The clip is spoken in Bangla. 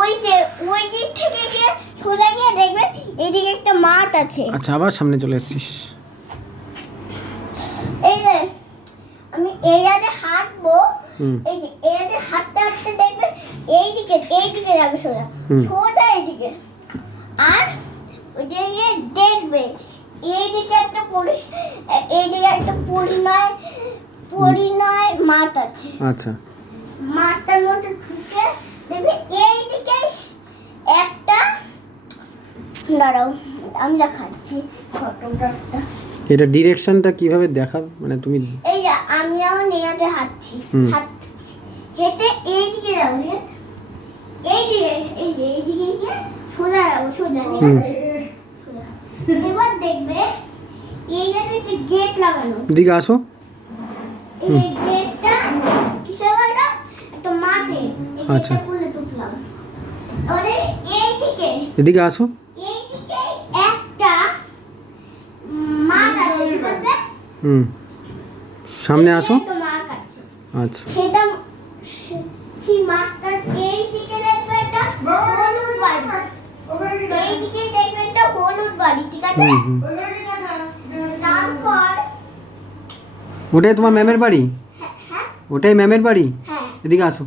ওই যে ওই দিক থেকে গিয়ে সোজা গিয়ে দেখবে এইদিকে একটা মাঠ আছে। আচ্ছা, আবার সামনে চলে এসেছিস। এই যে আমি এই আরে হাঁটবো, হুম। এই যে এই আরে হাঁটতে হাঁটতে দেখবে এইদিকে যাবে সোজা, হুম। সোজা এইদিকে। আর ওইদিকে গিয়ে দেখবে এইদিকে একটা পরিণয় মাঠ আছে। আচ্ছা, মাঠটার মধ্যে ঢুকে দেখবে এইদিকে একটা, দাঁড়াও আমি দেখাচ্ছি ফটোগ্রাফটা। এটা ডিরেকশনটা কিভাবে দেখাবে, মানে তুমি? এই যে আমি আমার নেয়াতে হাঁটছি, হেঁটে এইদিকে যাবো, ঠিক আছে? এইদিকে গিয়ে সোজা যাবো, সোজা, ঠিক আছে? সোজা। এবার দেখবে এই জায়গায় একটা গেট লাগানো। এদিকে আসো। এই গেটটা কিসের বলতো? একটা মাঠে। এই আচ্ছা। গেটটা খুলে ঢুকলাম। এবারে এদিকে আসো। এইদিকে একটা মাঠ আছে, ঠিক আছে? সামনে আসো। একটা মাঠ আছে। আচ্ছা, সেটা কি মাঠটার এইদিকে দেখবে একটা হলুদ বাড়ি। এইদিকে দেখবে একটা হলুদ বাড়ি, ঠিক আছে? তারপর ওটাই তোমার ম্যামের বাড়ি? হ্যাঁ ওটাই ম্যামের বাড়ি? হ্যাঁ এদিকে আসো।